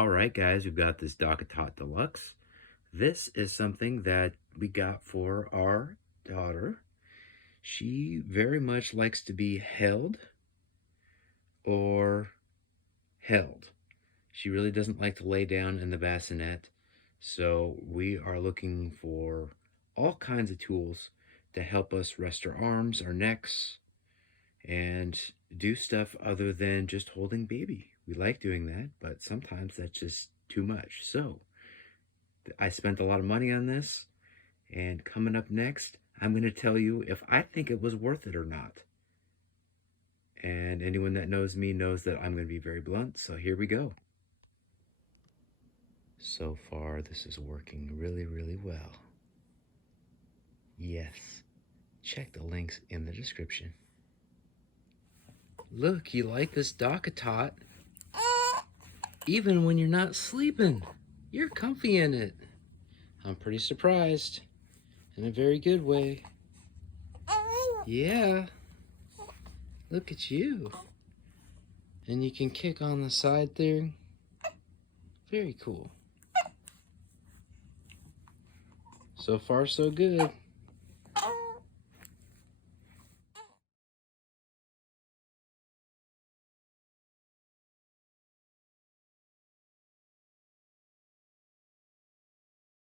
All right, guys, we've got this DockATot Deluxe. This is something that we got for our daughter. She very much likes to be held or held. She really doesn't like to lay down in the bassinet. So we are looking for all kinds of tools to help us rest our arms, our necks, and do stuff other than just holding baby. We like doing that, but sometimes that's just too much. So I spent a lot of money on this, and coming up next, I'm going to tell you if I think it was worth it or not. And anyone that knows me knows that I'm going to be very blunt, so here we go. So far, this is working really, really well. Yes, check the links in the description. Look, you like this DockATot? Even when you're not sleeping, you're comfy in it. I'm pretty surprised, in a very good way. Yeah, look at you. And you can kick on the side there. Very cool. So far, so good.